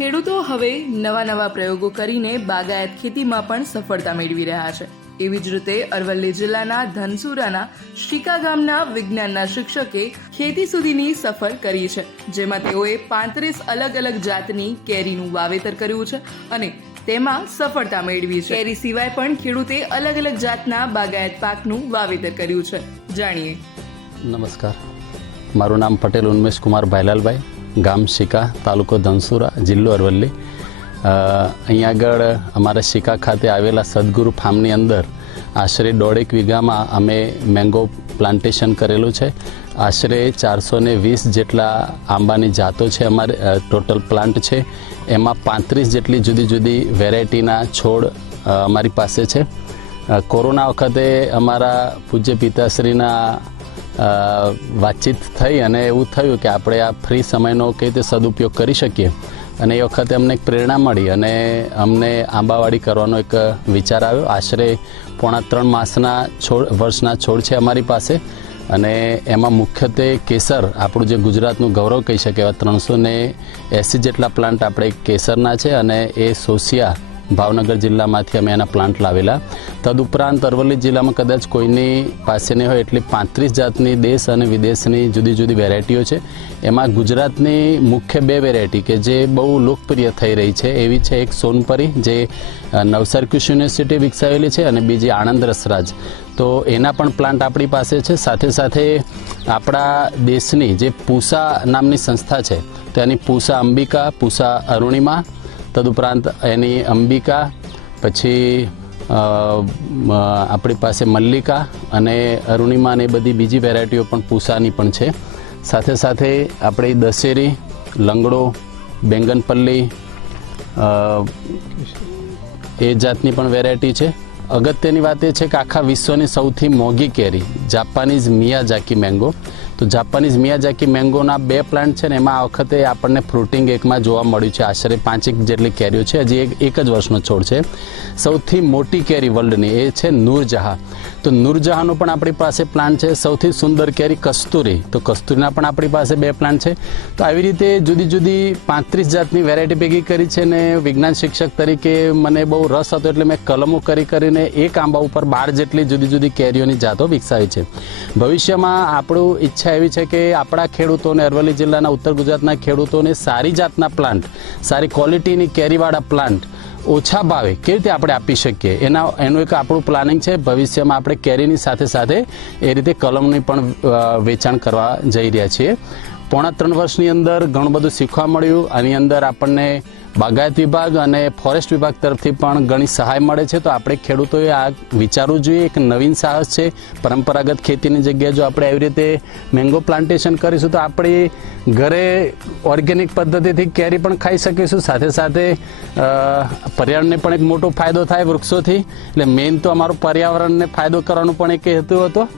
ખેડૂતો હવે નવા પ્રયોગો કરીને બાગાયત ખેતીમાં પણ સફળતા મેળવી રહ્યા છે। એવી જ રીતે અરવલ્લી જિલ્લાના ધનસુરાના શિકા ગામના વિજ્ઞાનના શિક્ષકે ખેતી સુધીની સફર કરી છે, જેમાં તેઓએ 35 અલગ જાતની કેરીનું વાવેતર કર્યું છે અને તેમાં સફળતા મેળવી છે। કેરી સિવાય પણ ખેડૂતે અલગ જાતના બાગાયત પાકનું વાવેતર કર્યું છે। જાણીએ। નમસ્કાર, મારું નામ પટેલ ઉન્મેશ કુમાર ભાઈલાલભાઈ, ગામ શિકા, તાલુકો ધનસુરા, જિલ્લો અરવલ્લી। અહીંયા આગળ અમારા શિકા ખાતે આવેલા સદગુરુ ફાર્મની અંદર આશરે 1.5 વીઘામાં અમે મેંગો પ્લાન્ટેશન કરેલું છે। આશરે 420 જેટલા આંબાની જાતો છે અમારે ટોટલ પ્લાન્ટ છે। એમાં 35 જેટલી જુદી વેરાયટીના છોડ અમારી પાસે છે। કોરોના વખતે અમારા પૂજ્ય પિતાશ્રીના વાતચીત થઈ અને એવું થયું કે આપણે આ ફ્રી સમયનો કઈ રીતે સદુપયોગ કરી શકીએ, અને એ વખતે અમને એક પ્રેરણા મળી અને અમને આંબાવાડી કરવાનો એક વિચાર આવ્યો। આશરે 3.5 વર્ષના છોડ છે અમારી પાસે, અને એમાં મુખ્યત્વે કેસર, આપણું જે ગુજરાતનું ગૌરવ કહી શકે એવા 380 જેટલા પ્લાન્ટ આપણે કેસરના છે, અને એ સોસિયા ભાવનગર જિલ્લામાંથી અમે એના પ્લાન્ટ લાવેલા। તદુપરાંત અરવલ્લી જિલ્લામાં કદાચ કોઈની પાસે નહીં હોય એટલી 35 જાતની દેશ અને વિદેશની જુદી વેરાયટીઓ છે। એમાં ગુજરાતની મુખ્ય 2 વેરાયટી કે જે બહુ લોકપ્રિય થઈ રહી છે એવી છે, એક સોનપરી જે નવસારી કૃષિ યુનિવર્સિટી વિકસાવેલી છે, અને બીજી આણંદ રસરાજ। તો એના પણ પ્લાન્ટ આપણી પાસે છે। સાથે આપણા દેશની જે પૂસા નામની સંસ્થા છે, તો એની પૂસા અંબિકા, પૂસા અરુણિમા, તદુપરાંત એની અંબિકા, પછી આપણી પાસે મલ્લિકા અને અરુણિમા અને બધી બીજી વેરાયટીઓ પણ પૂસાની પણ છે। સાથે આપણી દશેરી, લંગડો, બેંગનપલ્લી એ જાતની પણ વેરાયટી છે। અગત્યની વાત એ છે કે આખા વિશ્વની સૌથી મોંઘી કેરી જાપાનીઝ મિયાઝાકી મેંગો, તો જાપાનીઝ મિયાઝાકી મેંગોના 2 પ્લાન્ટ છે ને એમાં આ વખતે આપણને ફ્રૂટિંગ એકમાં જોવા મળ્યું છે। આશરે 5 જેટલી કેરીઓ છે, હજી એક જ વર્ષનો છોડ છે। સૌથી મોટી કેરી વર્લ્ડની એ છે નૂરજહાં, તો નૂરજહાંનો પણ આપણી પાસે પ્લાન્ટ છે। સૌથી સુંદર કેરી કસ્તુરી, તો કસ્તુરીના પણ આપણી પાસે 2 પ્લાન્ટ છે। તો આવી રીતે જુદી 35 જાતની વેરાયટી ભેગી કરી છે, ને વિજ્ઞાન શિક્ષક તરીકે મને બહુ રસ હતો એટલે મેં કલમો કરીને એક આંબા ઉપર 12 જેટલી જુદી કેરીઓની જાતો વિકસાવી છે। ભવિષ્યમાં આપણું ઈચ્છા એવી છે કે આપણા ખેડૂતોને, અરવલ્લી જિલ્લાના ઉત્તર ગુજરાતના ખેડૂતોને સારી જાતના પ્લાન્ટ, સારી ક્વોલિટીની કેરીવાળા પ્લાન્ટ ઓછા ભાવે કેવી રીતે આપણે આપી શકીએ એનું એક આપણું પ્લાનિંગ છે। ભવિષ્યમાં આપણે કેરીની સાથે એ રીતે કલમની પણ વેચાણ કરવા જઈ રહ્યા છીએ। 3.5 વર્ષની અંદર ઘણું બધું શીખવા મળ્યું। આની અંદર આપણને બાગાયત વિભાગ અને ફોરેસ્ટ વિભાગ તરફથી પણ ઘણી સહાય મળે છે। તો આપણે ખેડૂતોએ આ વિચારવું જોઈએ, એક નવીન સાહસ છે। પરંપરાગત ખેતીની જગ્યાએ જો આપણે આવી રીતે મેંગો પ્લાન્ટેશન કરીશું તો આપણી ઘરે ઓર્ગેનિક પદ્ધતિથી કેરી પણ ખાઈ શકીશું, સાથે પર્યાવરણને પણ એક મોટો ફાયદો થાય વૃક્ષોથી। એટલે મેઇન તો અમારો પર્યાવરણને ફાયદો કરવાનો પણ એક હેતુ હતો।